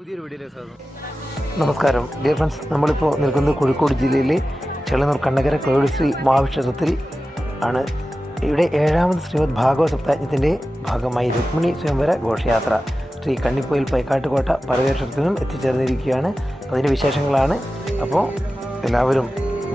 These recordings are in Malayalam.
പുതിയൊരു വീഡിയോയിലേക്ക് സ്വാഗതം. നമസ്കാരം ഡിയർ ഫ്രണ്ട്സ്, നമ്മളിപ്പോൾ നിൽക്കുന്നത് കോഴിക്കോട് ജില്ലയിലെ ചെളന്നൂർ കണ്ണകര കോവിൽശ്രീ മഹാക്ഷേത്രത്തിൽ ആണ്. ഇവിടെ 7ാമത് ശ്രീമദ് ഭാഗവത സപ്തായജ്ഞത്തിൻ്റെ ഭാഗമായി രുക്മിണി സ്വയംവര ഘോഷയാത്ര ശ്രീ കണ്ണിപ്പൊയിൽ പൈക്കാട്ടുകോട്ട പരവേഷത്തിൽ നിന്നും എത്തിച്ചേർന്നിരിക്കുകയാണ്. അപ്പോൾ അതിൻ്റെ വിശേഷങ്ങളാണ്. അപ്പോൾ എല്ലാവരും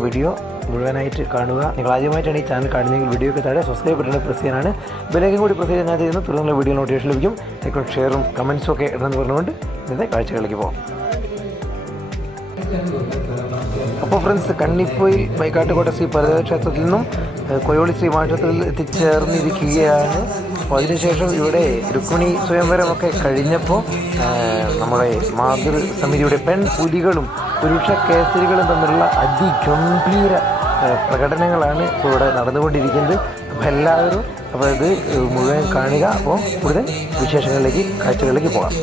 വീഡിയോ മുഴുവനായിട്ട് കാണുക. നിങ്ങൾ ആദ്യമായിട്ടാണ് ഈ ചാനൽ കാണുന്നതെങ്കിൽ വീഡിയോയ്ക്ക് താഴെ സബ്സ്ക്രൈബ് ബട്ടൺ പ്രസ് ചെയ്യാനാണ്. ബെല്ലൈക്കൻ കൂടി പ്രസ് ചെയ്താൽ ചെയ്യുന്നു. തുടർന്നുള്ള വീഡിയോ നോട്ടിഫിക്കേഷൻ ലഭിക്കും. ലൈക്കും ഷെയറും കമൻസും ഒക്കെ ഇടണമെന്ന് പറഞ്ഞുകൊണ്ട് ഇന്നത്തെ കാഴ്ചകളിലേക്ക് പോകാം. അപ്പോൾ ഫ്രണ്ട്സ്, കണ്ണിപ്പൊയിൽ പൈക്കാട്ടുകോട്ട ശ്രീ പരദേവ ക്ഷേത്രത്തിൽ നിന്നും കൊയോളി ശ്രീ മഹാക്ഷേത്രത്തിൽ എത്തിച്ചേർന്നിരിക്കുകയാണ്. അപ്പോൾ അതിനുശേഷം ഇവിടെ രുക്മിണി സ്വയംവരമൊക്കെ കഴിഞ്ഞപ്പോൾ നമ്മുടെ മാതൃ സമിതിയുടെ പെൺപുലികളും പുരുഷ കേസരികളും തമ്മിലുള്ള അതിഗംഭീര പ്രകടനങ്ങളാണ് ഇപ്പോൾ ഇവിടെ നടന്നുകൊണ്ടിരിക്കുന്നത്. അപ്പോൾ എല്ലാവരും ഇത് മുഴുവൻ കാണുക. അപ്പോൾ കൂടുതൽ വിശേഷങ്ങളിലേക്ക് കാഴ്ചകളിലേക്ക് പോകാം.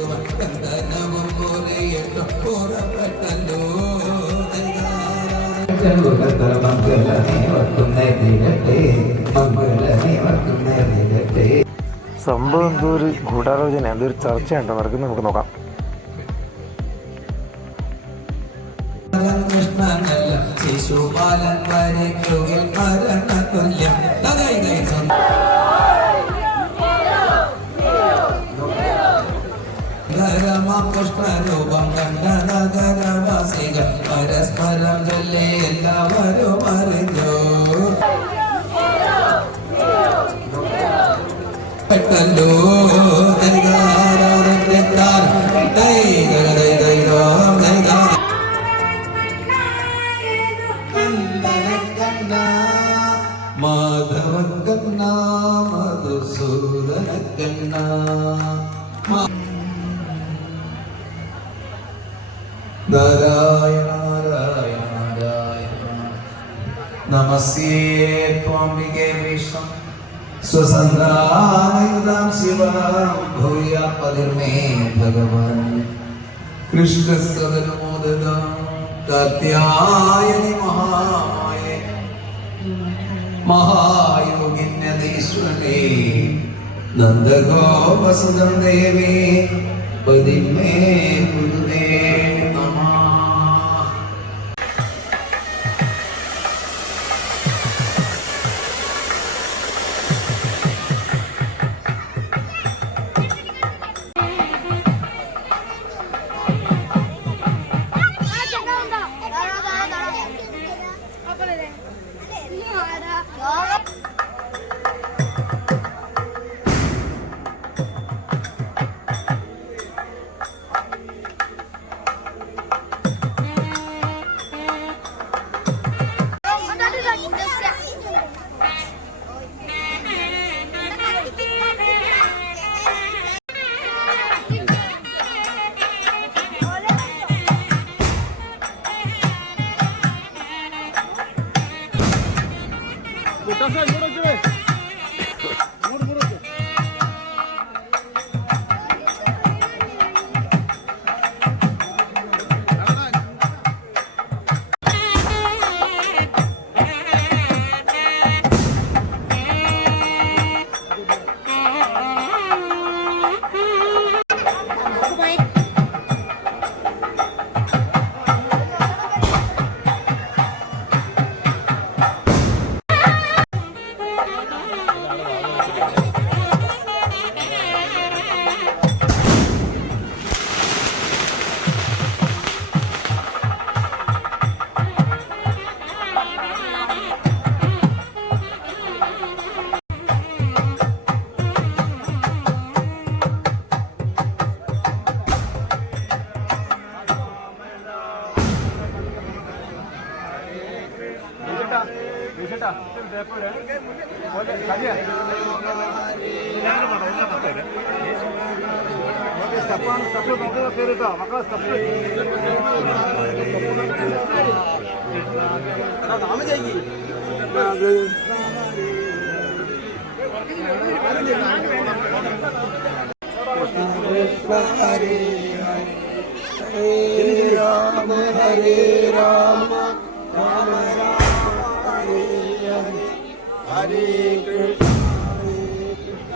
സംഭവം എന്തോ ഒരു ഗൂഢാലോചന, എന്തൊരു ചർച്ചയുണ്ടോ നടക്കുന്നത്, നമുക്ക് നോക്കാം. ശിശുപാലൻ വരയ്ക്കുകിൽ മരണതുല്യം കൃഷ്ണരൂപം കണ്ട നഗരവാസികൾ പരസ്പരം ചൊല്ലി എല്ലാവരും അറിഞ്ഞു. പെട്ടല്ലോ മാധവ കണ്ണ മധുസൂദന കണ്ണ നാരായണ നാരായണ നാരായണ നമസ്യേ ത്വംബികേ വിഷ്ണു സ്വസന്താനയുതാം ശിവം ഭൂയാ പതിർമേ ഭഗവാൻ കൃഷ്ണസദനമോദതം കാത്യായനി മഹാമായേ മഹായോഗിന്യതീശ്വരേ നന്ദഗോപസുതം ദേവി പതിമേ ഗുരുദേ നമഃ. ഹരേ രാമ ഹരേ രാമ രാമ രാമ ഹരേ ഹരേ ഹരേ കൃഷ്ണ ഹരേ കൃഷ്ണ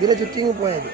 ഇതിലെ ചുറ്റിങ് പോയത്.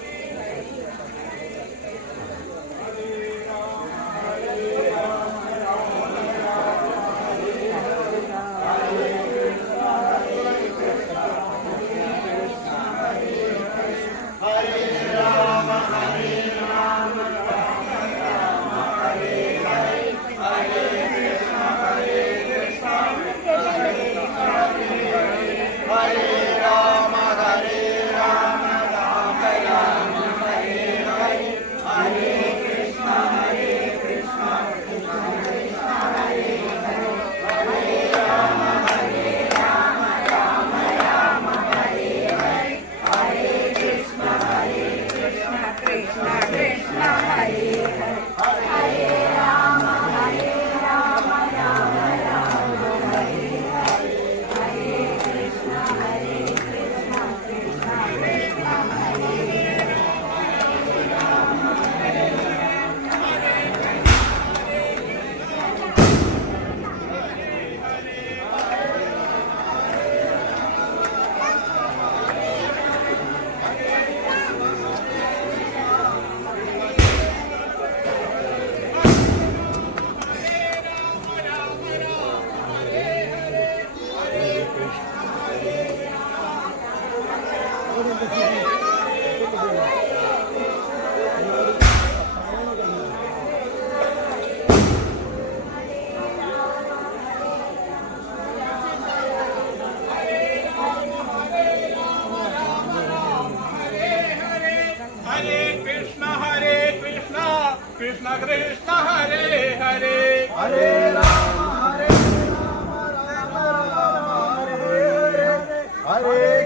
Krishna Krishna Hare Hare Hare Rama Hare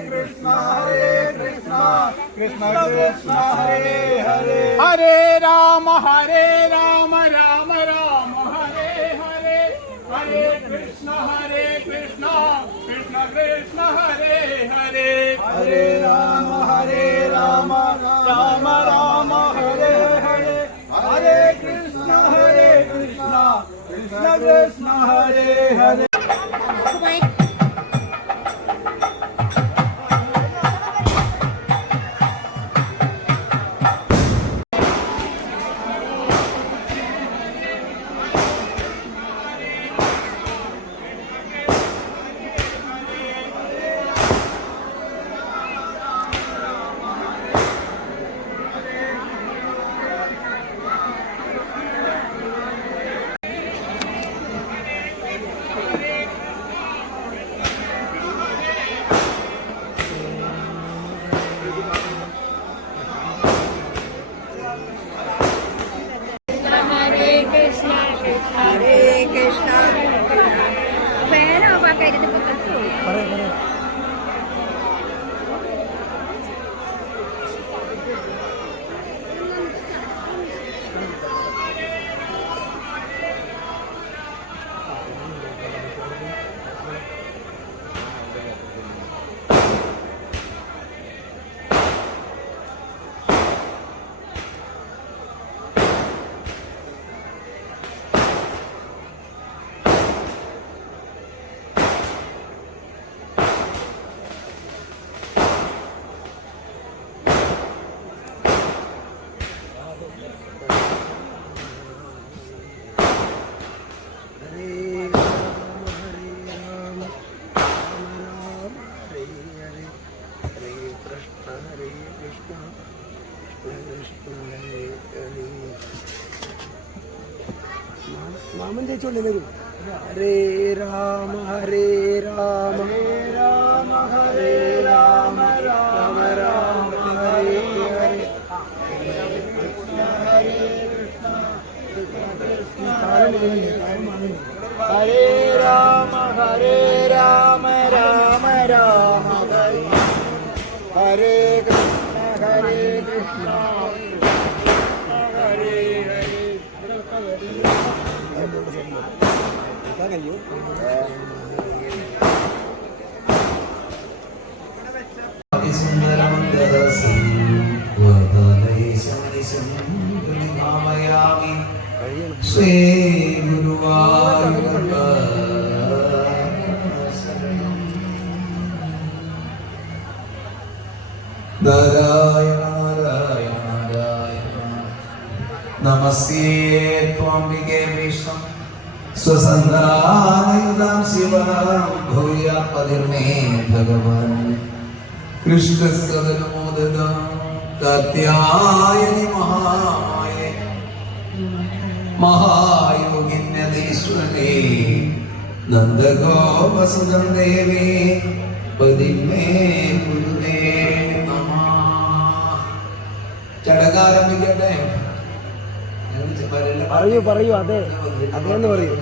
Krishna Krishna Krishna Hare Hare Hare Rama Rama Rama Hare Hare Hare Krishna Krishna Krishna Hare Hare Hare Rama Rama Rama Hare Hare Hare Krishna Krishna Krishna Hare Hare മാമൻ ചോദിച്ചോളൂ വരൂ. ഹരേ രാമ ഹരേ രാമ രാമ ഹരേ രാമ രാമ രാമ ഹരേ ഹരേ ഹരേ രാമ രാമ രാമ ഹരേ ഹരേ കൃഷ്ണ ഹരേ ഹരേ കഴിയൂ. ശ്രീ ഗുരുവായൂരപ്പ ശരണം. നമസ്യേ ത്വാംബികേ വിഷ്ണു സ്വസന്താനയുതാം ശിവാം ഭൂയാപതിർമേ ഭഗവാൻ കൃഷ്ണസ്കദനമോദതാം കാത്യായനി മഹായോഗിന്യതീശ്വരേ നന്ദഗോപസുതം ദേവേ പതിമേ ഗുരുവേ നമഃ. ചടങ്ങാരംഭിക്കട്ടെ. പറയൂ അതെ അതേന്ന് പറയൂ.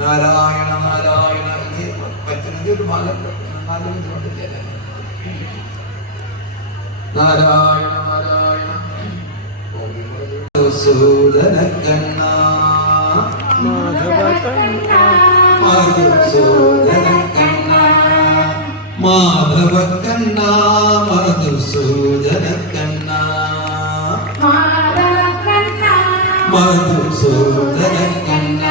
നാരായണ നാരായണ പറ്റുന്നത് ഒരു ഭാഗം നാരായണ നാരായണ സൂദനക്കണ്ണ മധുസൂദനക്കണ്ണ മാധവക്കണ്ണ മധുസൂദനക്കണ്ണ മധുസൂദനക്കണ്ണ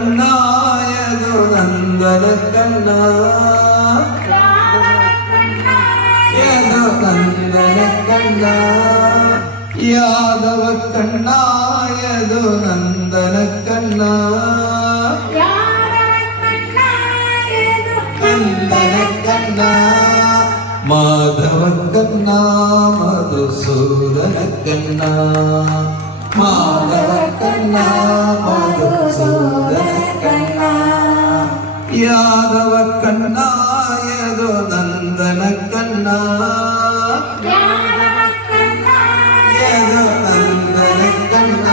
യാദവക്കണ്ണായതു നന്ദനക്കണ്ണ നന്ദനക്കണ്ണ യാദവക്കണ്ണായതു നന്ദനക്കണ്ണ നന്ദനക്കണ്ണ മാധവക്കണ്ണ മധുസൂദനക്കണ്ണ മാധവക്കണ്ണ മധുസൂദനക്കണ്ണ യാദവക്കണ്ണായതു നന്ദനക്കണ്ണ നന്ദനക്കണ്ണ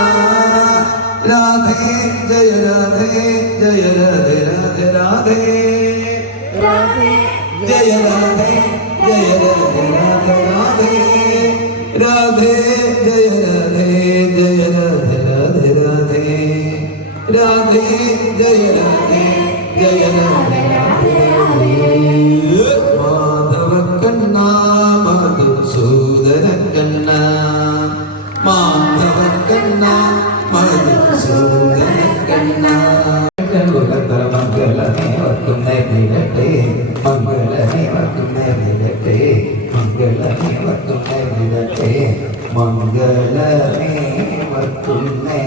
രാധേ ജയ രാധേ ജയ രാധേ രാധേ രാധേ ജയ രാധേ ജയ രാധേ രാധേ രാധേ രാധേ ജയ രാധേ ജയ രാധേ രാധേ രാധേ രാധേ ജയ രാധേ ജയ രാധേ രാധേ മാധവക്കണ്ണ മധുസൂദനക്കണ്ണ മാധവക്കണ്ണ മധുസൂദനക്കണ്ണ മംഗളമേ വക്കുന്നേ നിരട്ടെ മംഗളമേ വക്കുന്നേ നിരട്ടെ മംഗളമേ വക്കുന്നേ നിരട്ടെ മംഗളമേ വക്കുന്നേ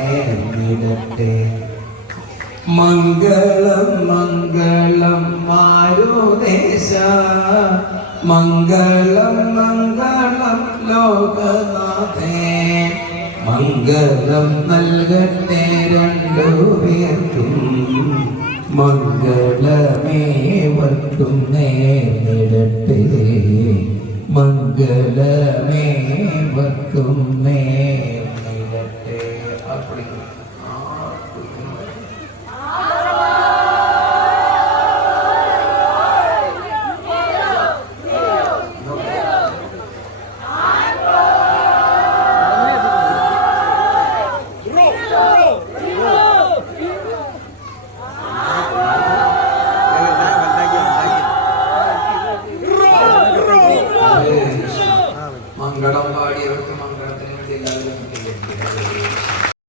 നിരട്ടെ മംഗളം മംഗളം മാരുദേശ മംഗളം മംഗളം ലോകനാഥേ മംഗളം നൽകട്ടെ രണ്ടുപേർക്കും മംഗളമേ വർക്കും നേരിടട്ടെ മംഗളമേ വർക്കും നേരിടട്ടെ. അപ്പടി മംഗളം പാടിയവർക്ക് മംഗളത്തിന് വേണ്ടി എല്ലാവരും.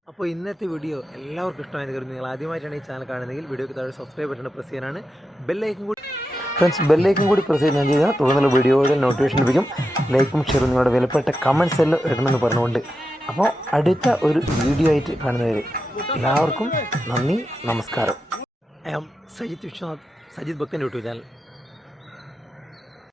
അപ്പോൾ ഇന്നത്തെ വീഡിയോ എല്ലാവർക്കും ഇഷ്ടമായെന്ന് കരുതുന്നു. നിങ്ങൾ ആദ്യമായിട്ടാണ് ഈ ചാനൽ കാണുന്നതെങ്കിൽ വീഡിയോക്ക് താഴെ സബ്സ്ക്രൈബ് ബട്ടൺ പ്രസ് ചെയ്യാനാണ്. ബെല്ലൈക്കൻ കൂടി ഫ്രണ്ട്സ് ബെല്ലൈക്കൻ കൂടി പ്രസ് ചെയ്യാൻ ചെയ്താൽ തുടർന്നുള്ള വീഡിയോയുടെ നോട്ടിഫിക്കേഷൻ ലഭിക്കും. ലൈക്കും ഷെയറും നിങ്ങളുടെ വിലപ്പെട്ട കമൻറ്റ്സ് എല്ലാം ഇടണമെന്ന് പറഞ്ഞുകൊണ്ട് അപ്പോൾ അടുത്ത ഒരു വീഡിയോ ആയിട്ട് കാണുന്നവരെ എല്ലാവർക്കും നന്ദി, നമസ്കാരം. ഐ ആം സജിത് വിശ്വനാഥ്, സജിത് ഭക്തൻ യൂട്യൂബ് ചാനൽ.